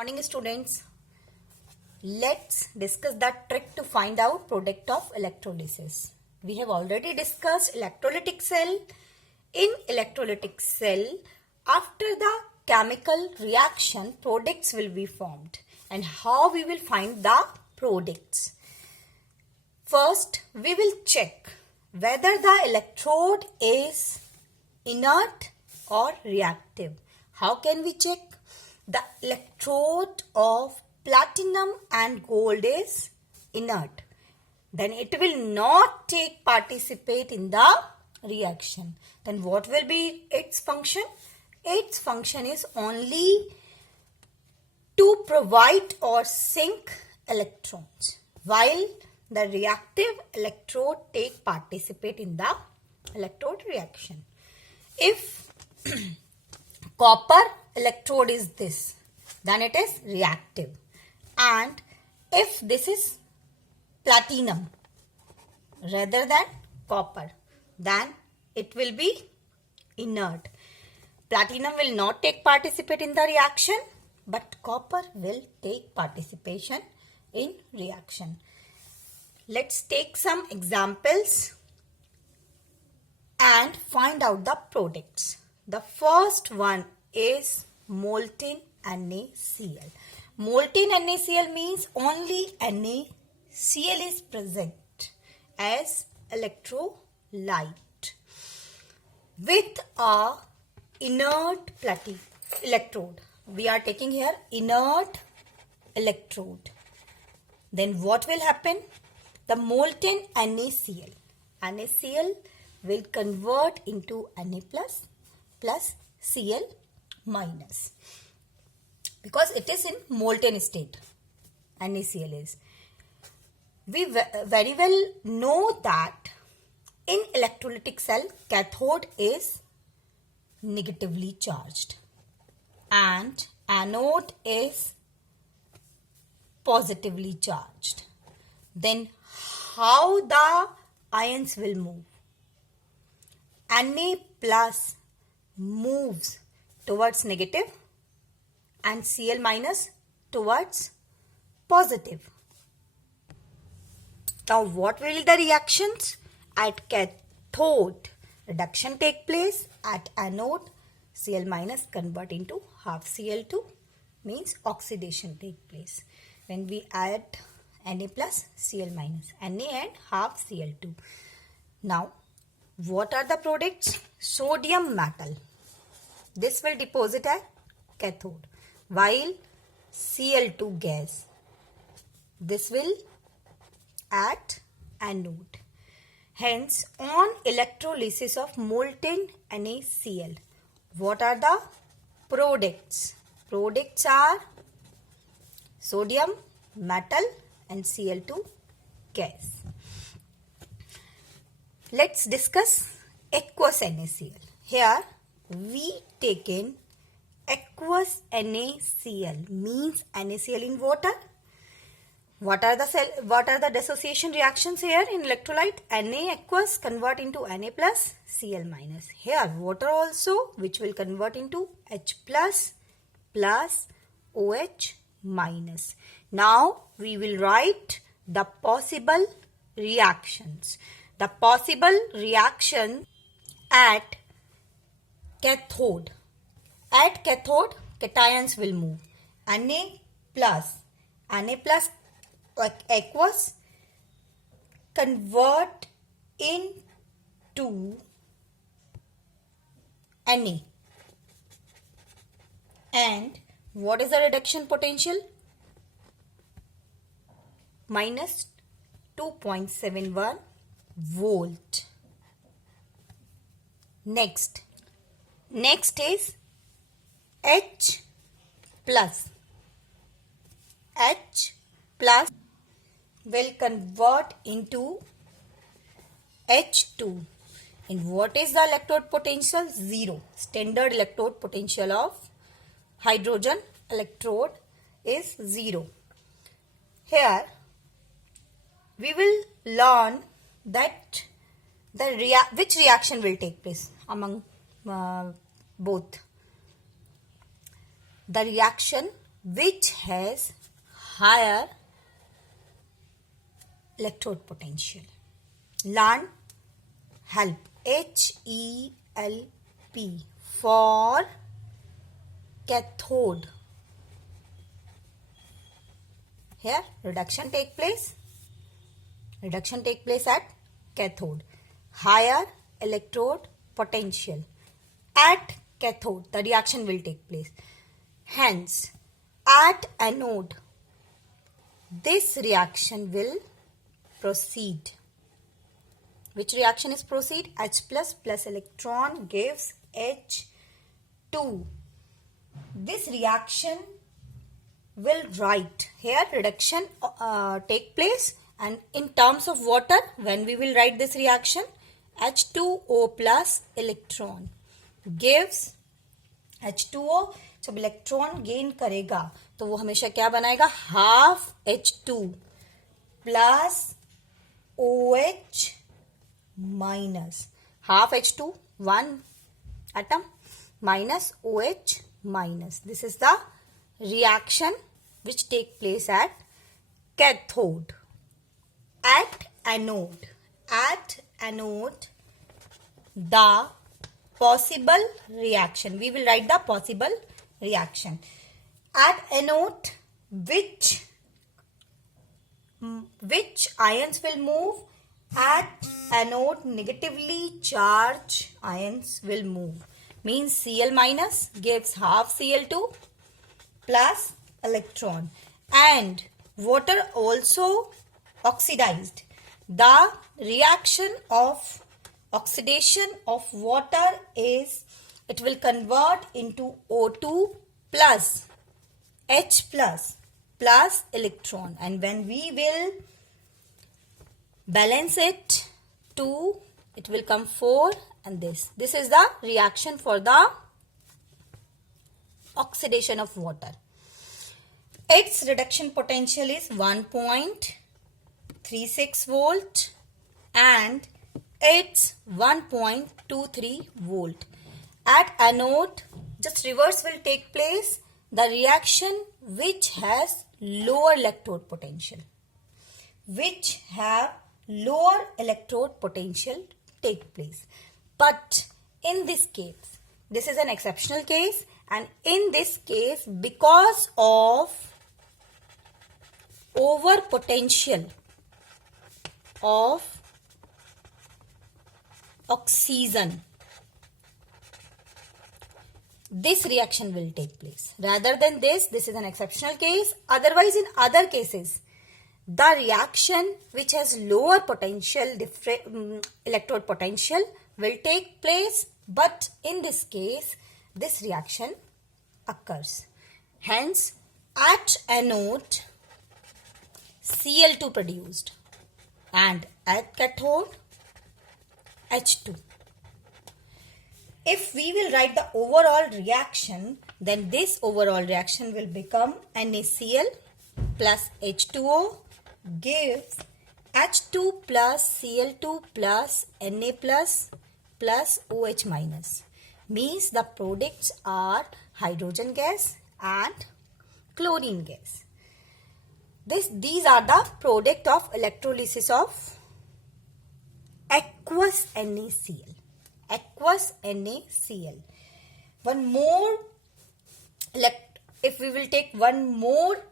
Morning students, let's discuss the trick to find out product of electrolysis. We have already discussed electrolytic cell. In electrolytic cell, after the chemical reaction, products will be formed and how we will find the products. First, we will check whether the electrode is inert or reactive. How can we check? The electrode of platinum and gold is inert. Then it will not participate in the reaction. Then what will be its function? Its function is only to provide or sink electrons, while the reactive electrode participate in the electrode reaction. If copper electrode is this, then it is reactive, and if this is platinum rather than copper, then it will be inert. Platinum will not participate in the reaction, but copper will take participation in reaction. Let's take some examples and find out the products. The first one is molten NaCl. Molten NaCl means only NaCl is present as electrolyte with a inert electrode. We are taking here inert electrode. Then what will happen? The molten NaCl will convert into Na plus Cl minus, because it is in molten state. NaCl is. We very well know that in electrolytic cell, cathode is negatively charged and anode is positively charged. Then how the ions will move? Na plus moves towards negative and Cl minus towards positive. Now what will the reactions? At cathode, reduction take place. At anode, Cl minus convert into half Cl2, means oxidation take place. When we add Na plus Cl minus, Na and half Cl2. Now what are the products? Sodium metal. This will deposit at cathode, while Cl2 gas, this will at anode. Hence, on electrolysis of molten NaCl, what are the products? Products are sodium, metal and Cl2 gas. Let's discuss aqueous NaCl. Here we take in aqueous NaCl, means NaCl in water. What are the dissociation reactions here in electrolyte? Na aqueous convert into Na plus Cl minus. Here water also, which will convert into H plus OH minus. Now we will write the possible reactions. The possible reaction at cathode. At cathode, cations will move. Na plus aqueous convert into Na. And what is the reduction potential? Minus 2.71 volt. Next is H plus. H plus will convert into H2. And what is the electrode potential? 0. Standard electrode potential of hydrogen electrode is 0. Here we will learn that which reaction will take place among both. The reaction which has higher electrode potential. Learn HELP, HELP, for cathode. Here reduction take place. Reduction take place at cathode. Higher electrode potential. At cathode, the reaction will take place. Hence, at anode, this reaction will proceed. Which reaction is proceed? H plus plus electron gives H2. This reaction will write here reduction take place, and in terms of water, when we will write this reaction, H2O plus electron gives H2O. जब electron gain करेगा तो वो हमेशा क्या बनाएगा? Half H2 plus OH minus half H2 1 atom minus OH minus. This is the reaction which take place at cathode. At anode, the possible reaction, we will write the possible reaction. At anode, which ions will move? At anode, negatively charged ions will move. Means Cl minus gives half Cl2 plus electron, and water also oxidized. The reaction of oxidation of water is, it will convert into O2 plus H plus electron, and when we will balance it, 2, it will come 4, and this is the reaction for the oxidation of water. Its reduction potential is 1.36 volt and it's 1.23 volt. At anode, just reverse will take place. The reaction which has lower electrode potential, take place. But in this case, this is an exceptional case, and in this case, because of over potential of oxygen, this reaction will take place. Rather than this is an exceptional case. Otherwise, in other cases, the reaction which has lower potential, electrode potential will take place. But in this case, this reaction occurs. Hence, at anode, Cl2 produced, and at cathode, H2. If we will write the overall reaction, then this overall reaction will become NaCl plus H2O gives H2 plus Cl2 plus Na plus OH minus. Means the products are hydrogen gas and chlorine gas. These are the product of electrolysis of aqueous NaCl. Aqueous NaCl. One more, if we will take one more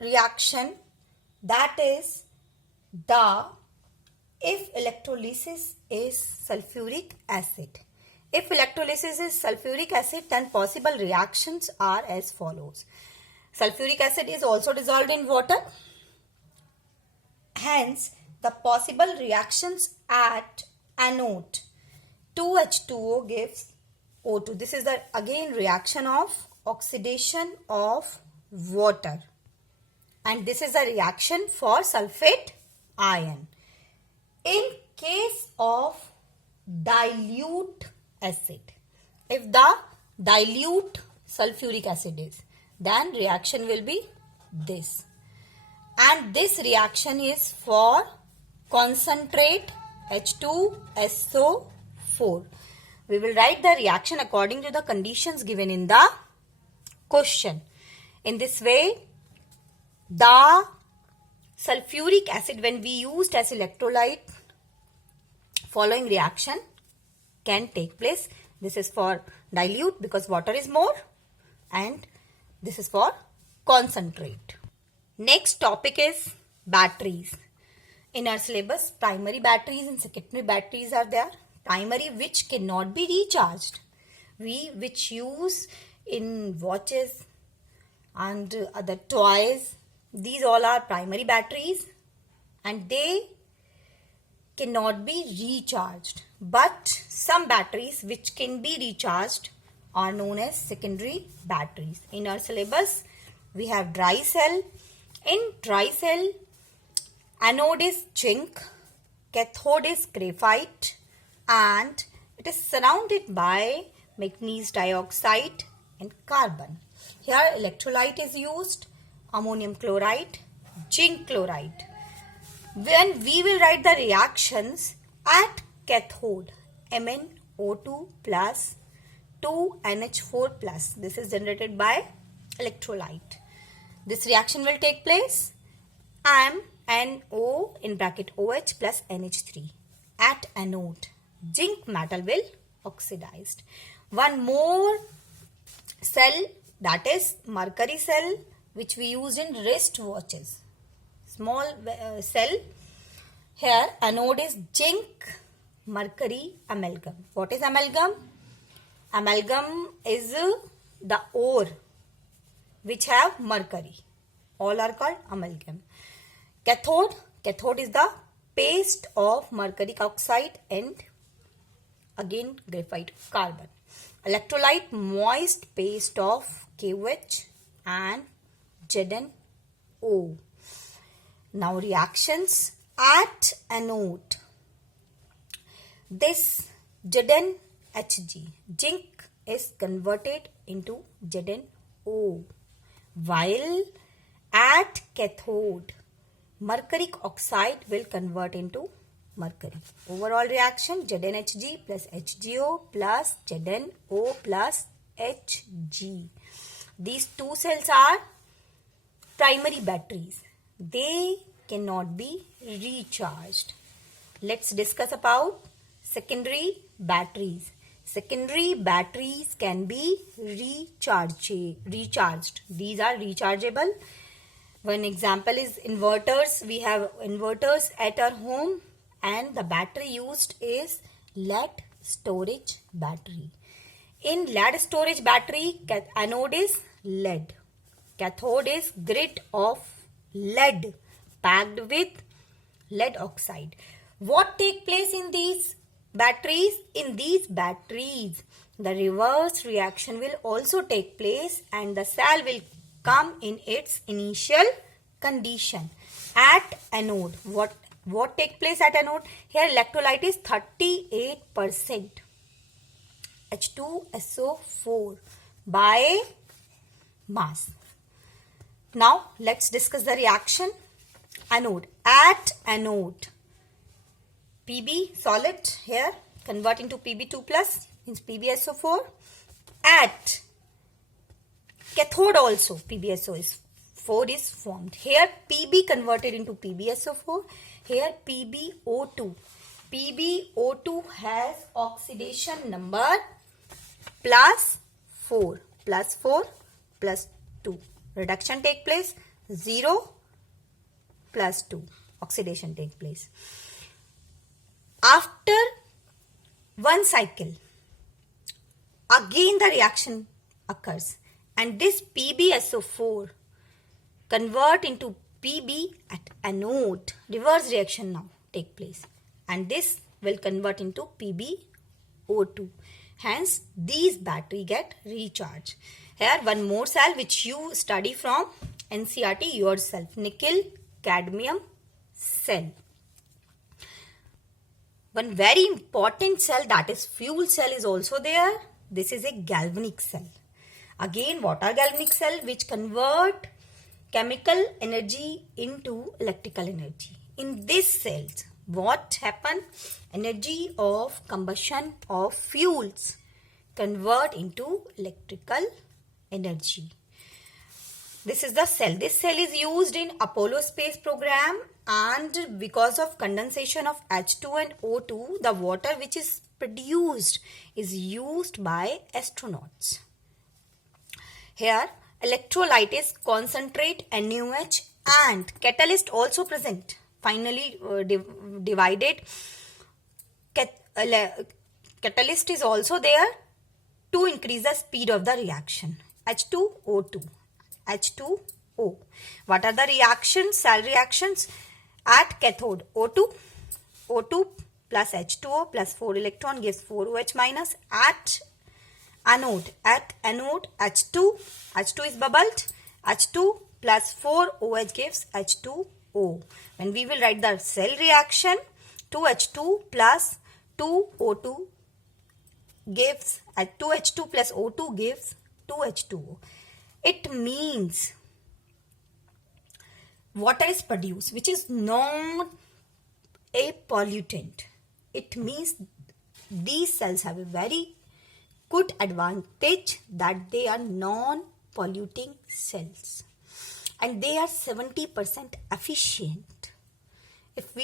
reaction, that is if electrolysis is sulfuric acid. If electrolysis is sulfuric acid, then possible reactions are as follows. Sulfuric acid is also dissolved in water. Hence, the possible reactions at anode, 2H2O gives O2. This is the again reaction of oxidation of water. And this is a reaction for sulfate ion. In case of dilute acid, if the dilute sulfuric acid is, then reaction will be this. And this reaction is for concentrate H2SO4. We will write the reaction according to the conditions given in the question. In this way, the sulfuric acid, when we used as electrolyte, following reaction can take place. This is for dilute because water is more, and this is for concentrate. Next topic is batteries. In our syllabus, primary batteries and secondary batteries are there. Primary, which cannot be recharged. Which use in watches and other toys. These all are primary batteries and they cannot be recharged. But some batteries which can be recharged are known as secondary batteries. In our syllabus, we have dry cell. In dry cell, anode is zinc, cathode is graphite, and it is surrounded by manganese dioxide and carbon. Here electrolyte is used, ammonium chloride, zinc chloride. When we will write the reactions at cathode, MnO2 plus 2NH4 plus, this is generated by electrolyte. This reaction will take place MnO in bracket OH plus NH3. At anode, zinc metal will oxidized. One more cell, that is mercury cell, which we use in wrist watches. Small cell. Here anode is zinc mercury amalgam. What is amalgam? Amalgam is the ore which have mercury. All are called amalgam. Cathode is the paste of mercuric oxide and again graphite carbon. Electrolyte, moist paste of KOH and ZnO. Now reactions at anode. This ZnHg, zinc, is converted into ZnO, while at cathode, mercuric oxide will convert into mercury. Overall reaction, ZnHg plus HgO plus ZnO plus Hg. These two cells are primary batteries. They cannot be recharged. Let's discuss about secondary batteries. Secondary batteries can be recharged. These are rechargeable. One example is inverters. We have inverters at our home and the battery used is lead storage battery. In lead storage battery, anode is lead. Cathode is grid of lead packed with lead oxide. What take place in these batteries? In these batteries, the reverse reaction will also take place and the cell will come in its initial condition. At anode, what take place at anode? Here electrolyte is 38% H2SO4 by mass. Now let's discuss the reaction. Anode. At anode, Pb solid here convert into Pb2 plus means PbSO4. At cathode also PbSO4 is formed. Here Pb converted into PbSO4. Here PbO2. PbO2 has oxidation number plus 4 plus 2. Reduction take place 0 plus 2. Oxidation take place. After one cycle, again the reaction occurs and this PbSO4 convert into Pb at anode. Reverse reaction now take place and this will convert into PbO2. Hence these battery get recharged. Here one more cell which you study from NCERT yourself. Nickel cadmium cell. One very important cell, that is fuel cell, is also there. This is a galvanic cell. Again, what are galvanic cell? Which convert chemical energy into electrical energy. In these cells, what happen? Energy of combustion of fuels convert into electrical energy. This is the cell. This cell is used in Apollo space program, and because of condensation of H2 and O2, the water which is produced is used by astronauts. Here electrolyte is concentrate NaOH and catalyst also present. Finally divided catalyst is also there to increase the speed of the reaction. H2O2, H2O. What are the reactions, cell reactions? At cathode, O2 plus H2O plus 4 electron gives 4 OH minus. At anode, H2 is bubbled, H2 plus 4 OH gives H2O. When we will write the cell reaction, 2H2 plus 2O2 gives 2H2 plus O2 gives 2H2O. It means water is produced which is not a pollutant. It means these cells have a very good advantage that they are non-polluting cells and they are 70% efficient. If we